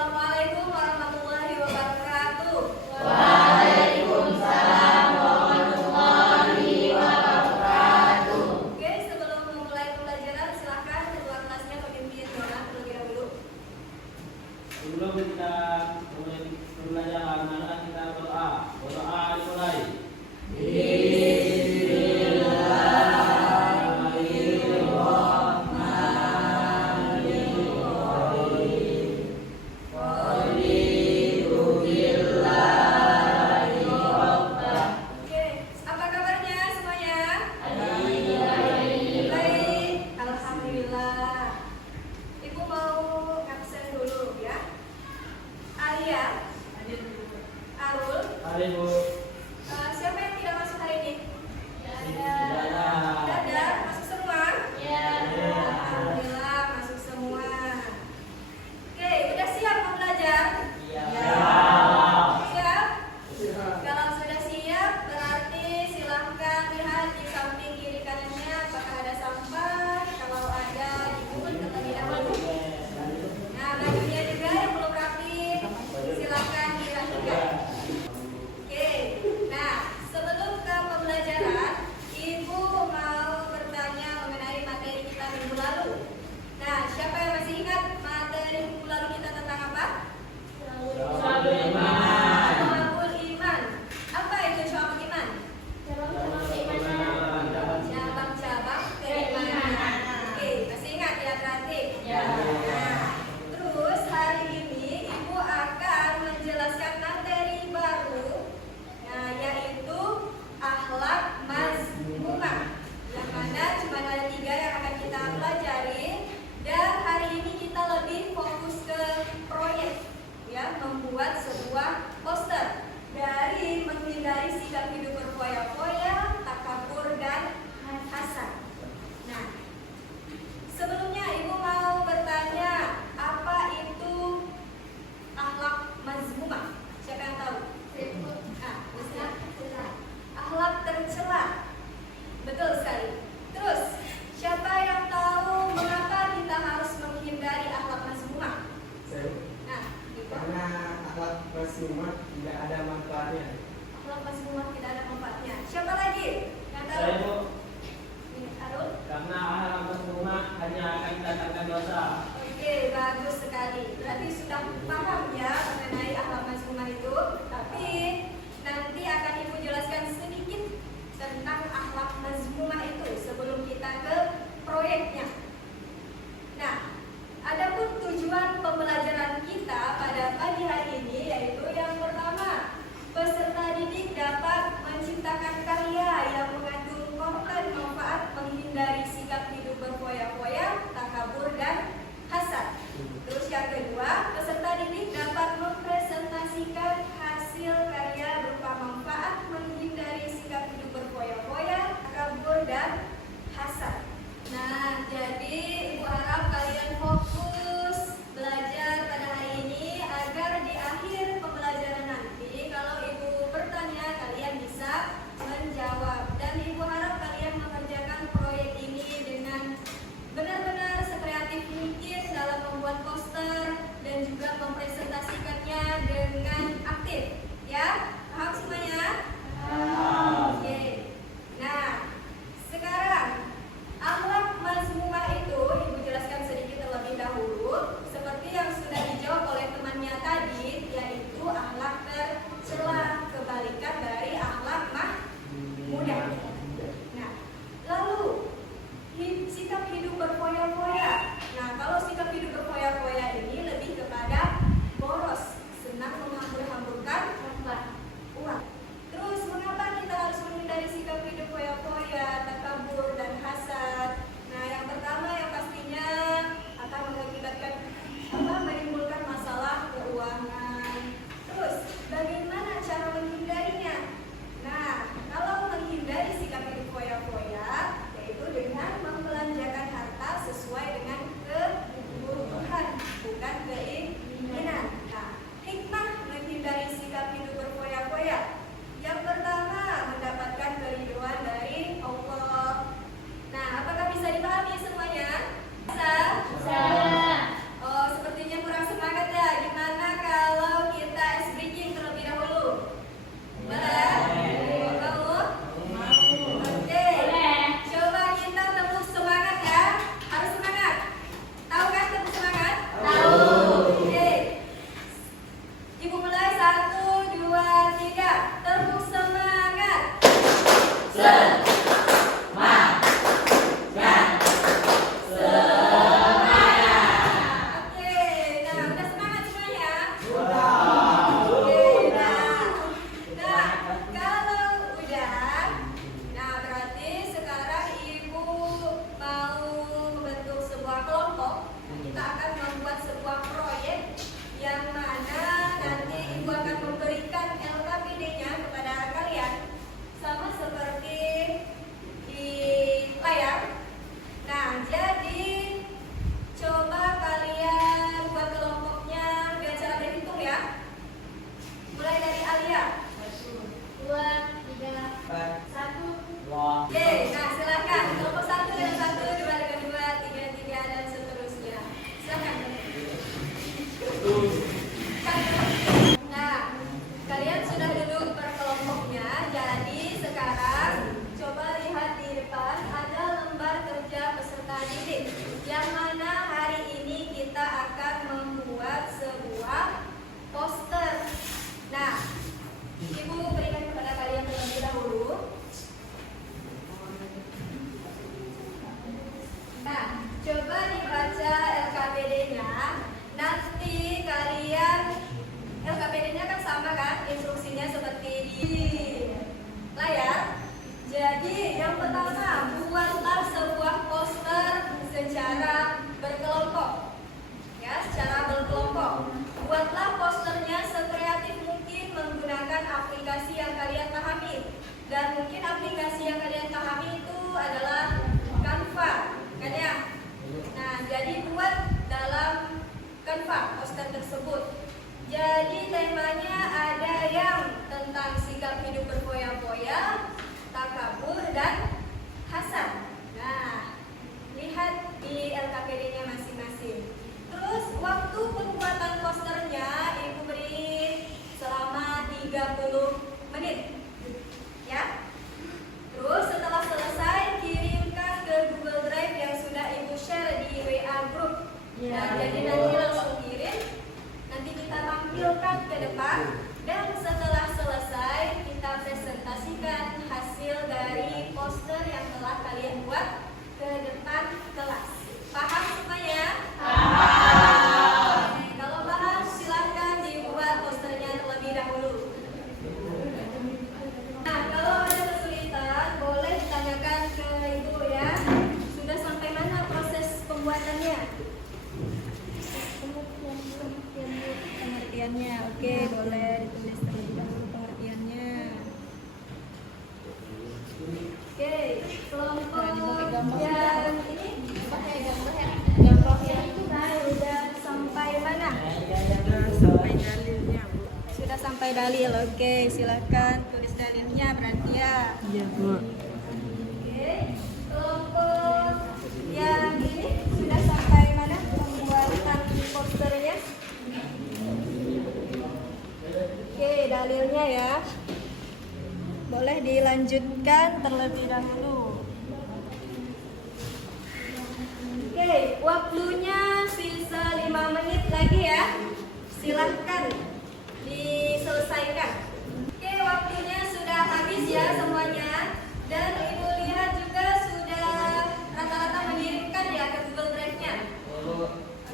Assalamualaikum warahmatullahi wabarakatuh. Waalaikumsalam warahmatullahi wabarakatuh. Oke, sebelum memulai pembelajaran, silakan ketua kelasnya memimpin doa terlebih dahulu. Sebelum kita mulai pembelajaran, mari kita berdoa. Berdoa dimulai. Oke, apa kabarnya semuanya? Baik, alhamdulillah. Ibu mau absen dulu ya. Alia, Arul, Hari Bu. siapa yang tidak masuk hari ini? Tidak ada. Dada, masuk semua? Alhamdulillah masuk semua. Oke, udah siap mau belajar? Siap? Kalau sudah siap, berarti silahkan lihat di samping kiri kanannya apakah ada sampah. Kalau ada, dipungut terlebih dahulu. Nah, bajunya juga yang belum rapi, silahkan dirapikan. Oke, nah sebelum ke pembelajaran, Ibu mau bertanya mengenai materi kita minggu lalu. Nah, siapa yang masih ingat materi minggu lalu kita tentang apa? Syu'abul iman. Apa itu syu'abul iman? Cabang-cabang keimanan. Oke, masih ingat ya berarti? Nah, terus hari ini Ibu akan menjelaskan materi baru, yaitu akhlak mazmumah. Yang mana cuma ada 3 yang akan kita pelajari. Dan hari ini kita lebih fokus ke proyek, ya, membuat sebuah poster dari menghindari sikap hidup berfoya-foya, takabur dan hasad. Nah, sebelumnya Ibu mau bertanya, apa itu akhlak mazmumah? Siapa yang tahu? Maksudnya akhlak tercela. Betul sekali. Terus, siapa yang tahu mengapa kita harus menghindari akhlak mazmumah? Nah, gitu. Karena akhlak mazmumah tidak ada manfaatnya. Akhlak mazmumah tidak ada manfaatnya. Siapa lagi yang tahu? Saya Bu. Ini, Arul. Karena akhlak mazmumah hanya akan mendatangkan dosa. Oke, bagus sekali. Berarti sudah paham ya mengenai akhlak mazmumah itu. Tapi nanti akan Ibu jelaskan sedikit tentang akhlak mazmumah itu sebelum kita ke proyeknya. Nah, adapun tujuan pembelajaran kita pada pagi hari ini yaitu yang pertama, peserta didik dapat menciptakan karya yang mengandung konten manfaat menghindari sikap hidup berfoya-foya, takabur dan hasad. Terus yang kedua, peserta Canva poster tersebut. Jadi temanya ada yang tentang sikap hidup berfoya-foya, takabur, dan hasad. Nah, lihat di LKPD-nya masing-masing. Terus waktu pembuatan posternya Ibu beri selama 30 menit. Ya. Terus setelah selesai kirimkan ke Google Drive yang sudah Ibu share di WA group. Nah, jadi nanti langsung kirim. Nanti kita tampilkan ke depan dan setelah selesai kita presentasikan hasil dari poster yang telah kalian buat ke depan kelas. Paham semuanya? Paham. Kalau paham silahkan dibuat posternya terlebih dahulu. Nah, kalau ada kesulitan boleh ditanyakan ke Ibu ya. Sudah sampai mana proses pembuatannya? Pengertiannya, oke, boleh ditulis terlebih dahulu pengertiannya. Oke, kelompok yang ini pakai gambar ya. Gambar yang sudah sampai mana? Sampai dalilnya, Bu. Sudah sampai dalil, oke, silakan tulis dalilnya berarti ya. Iya, Bu. Oke, kelompok yang ini sudah sampai mana pembuatan posternya? Oke, dalilnya ya. Boleh dilanjutkan terlebih dahulu. Oke, waktunya sisa 5 menit lagi ya. Silahkan diselesaikan. Oke, waktunya sudah habis ya semuanya. Dan Ibu lihat juga sudah rata-rata mengirimkan ya ke Google Drive-nya.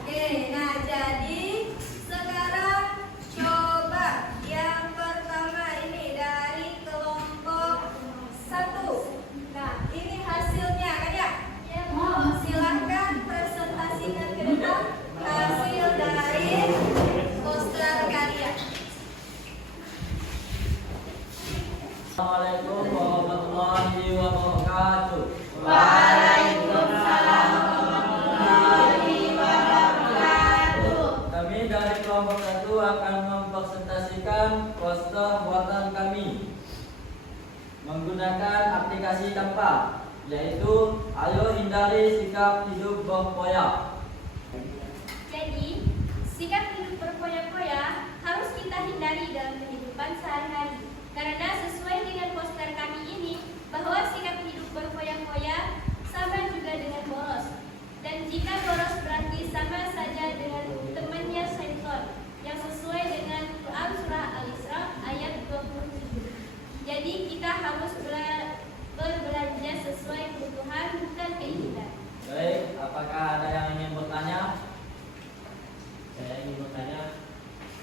Oke, nah jadi sekarang coba yang pertama ini dari kelompok 1. Nah, ini hasilnya kan ya? Silahkan presentasikan ke depan hasil dari poster kalian. Assalamualaikum warahmatullahi wabarakatuh. Waalaikumsalam warahmatullahi wabarakatuh. Kami dari kelompok 1 akan mempresentasikan poster buatan kami menggunakan aplikasi Canva, yaitu ayo hindari sikap hidup berfoya. Jadi, sikap hidup berfoya-foya harus kita hindari dalam kehidupan sehari-hari. Karena sesuai dengan poster kami ini, bahwa sikap hidup berfoya-foya sama juga dengan boros. Dan jika boros berarti sama saja dengan temannya syaitan, yang sesuai dengan Quran surah Al-Isra ayat 27. Jadi kita harus berbelanja sesuai kebutuhan, bukan keinginan. Baik, apakah ada yang ingin bertanya? Saya ingin bertanya.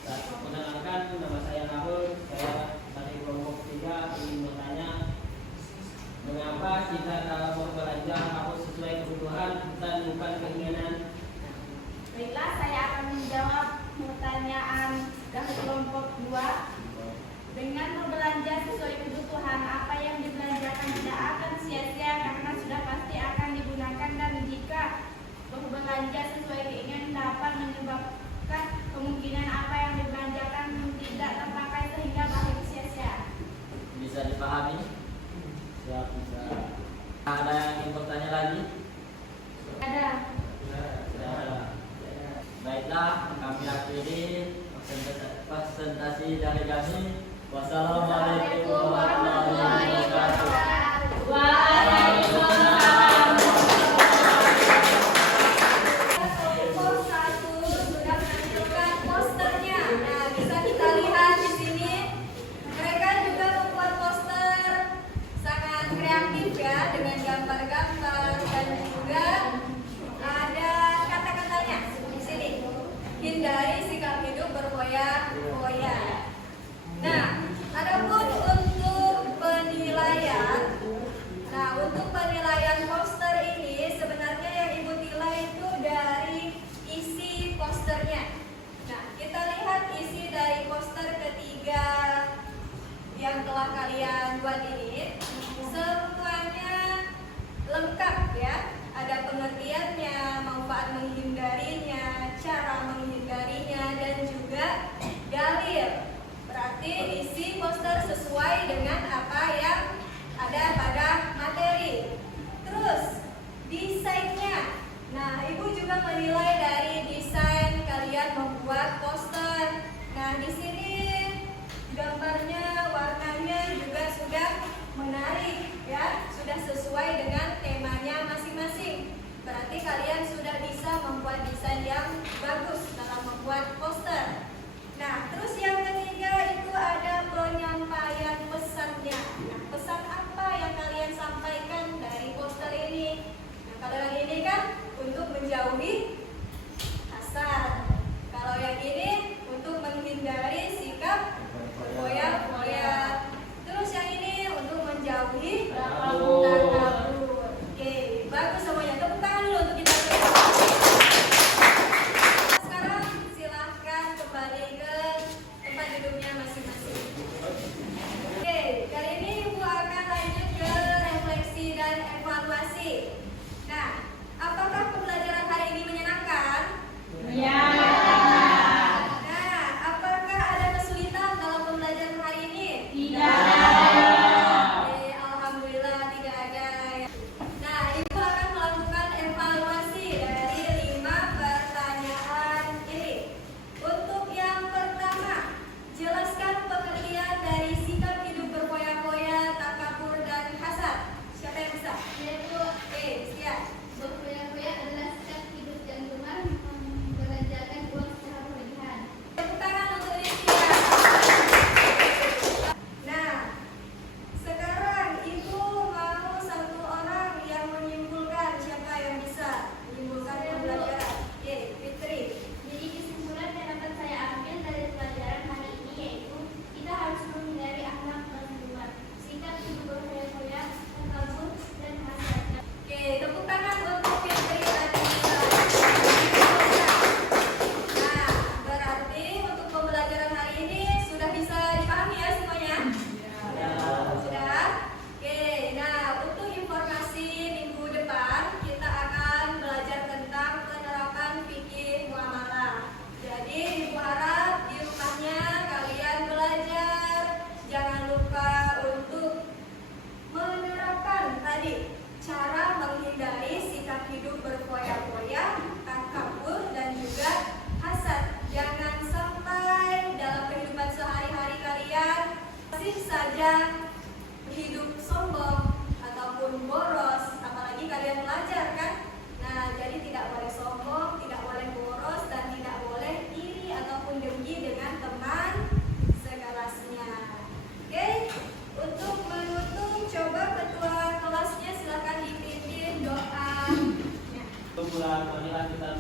Perkenalkan, nama saya Nahul. Saya dari kelompok 3 ingin bertanya, mengapa kita dalam berbelanja harus sesuai kebutuhan dan bukan keinginan? Baiklah, saya akan menjawab pertanyaan dari kelompok 2. Dengan berbelanja sesuai kebutuhan, apa yang dibelanjakan tidak akan sia-sia karena sudah pasti akan digunakan, dan jika berbelanja sesuai keinginan dapat menyebabkan kemungkinan apa yang dibelanjakan tidak terpakai sehingga berakhir sia-sia. Bisa dipahami? Siap, bisa. Ada yang ingin bertanya lagi? Ada. Baiklah, kami akhiri presentasi dari kami. Wassalamualaikum warahmatullahi wabarakatuh. Waalaikumsalam. Kelompok 1 sudah menampilkan posternya. Nah, bisa kita lihat di sini. Mereka juga membuat poster sangat kreatif ya, dengan gambar-gambar dan juga ada kata-katanya di sini. Hindari sikap hidup berfoya-foya. Nah, adapun untuk penilaian, untuk penilaian poster Nah, di sini gambarnya, warnanya juga sudah menarik ya, sudah sesuai dengan temanya masing-masing. Berarti kalian sudah bisa membuat desain yang bagus dalam membuat poster. Nah, terus yang ketiga itu ada penyampaian pesannya. Nah, pesan apa yang kalian sampaikan dari poster ini? Nah, kalau yang ini kan untuk menjauhi hasad. Kalau yang ini untuk menghindari sikap berfoya-foya. Terus yang ini untuk menjauhi takabur. Oke, bagus semuanya. Tepuk tangan dulu untuk kita semua. Sekarang silahkan kembali ke tempat duduknya masing-masing. Oke, kali ini Ibu akan lanjut ke refleksi dan evaluasi. Nah, apakah pembelajaran hari ini menyenangkan? Nah, apakah ada kesulitan dalam pembelajaran hari ini? Oke, alhamdulillah tidak ada. Nah, Ibu akan melakukan evaluasi dari 5 pertanyaan ini. Untuk yang pertama, jelaskan pengertian dari sikap hidup berfoya-foya, takabur, dan hasad. Siapa yang bisa? Yaitu Oke, siap. berfoya-foya adalah sikap hidup yang gemar membelanjakan uang secara berlebihan. Tepuk tangan untuk Rizkia. Nah, sekarang Ibu mau satu orang yang menyimpulkan. Siapa yang bisa menyimpulkan pembelajaran? Oke, Fitri. Jadi kesimpulan yang dapat saya ambil dari pelajaran hari ini yaitu kita harus menghindari akhlak keluar, sikap hidup berfoya-foya, takabur, dan hasad. Oke, tepuk tangan untuk Fitri dan Nisa. Nah, berarti untuk pembelajaran hari ini sudah bisa dipahami ya semuanya? Sudah? Oke, nah untuk informasi minggu depan kita akan belajar tentang penerapan fikih muamalah. Jadi Ibu harap di rumahnya kalian belajar, jangan lupa untuk menerapkan tadi cara menghindari sikap hidup berfoya-foya, takabur, dan juga hasad. Jangan sampai dalam kehidupan sehari-hari kalian masih saja hidup sombong ataupun boros, apalagi kalian belajar kan. Nah, jadi tidak boleh sombong, tidak boleh boros, dan tidak boleh iri ataupun dengki dengan teman sekelasnya. Oke, untuk menutup, coba ketua kelasnya silakan dipimpin doa. Bulan marilah kita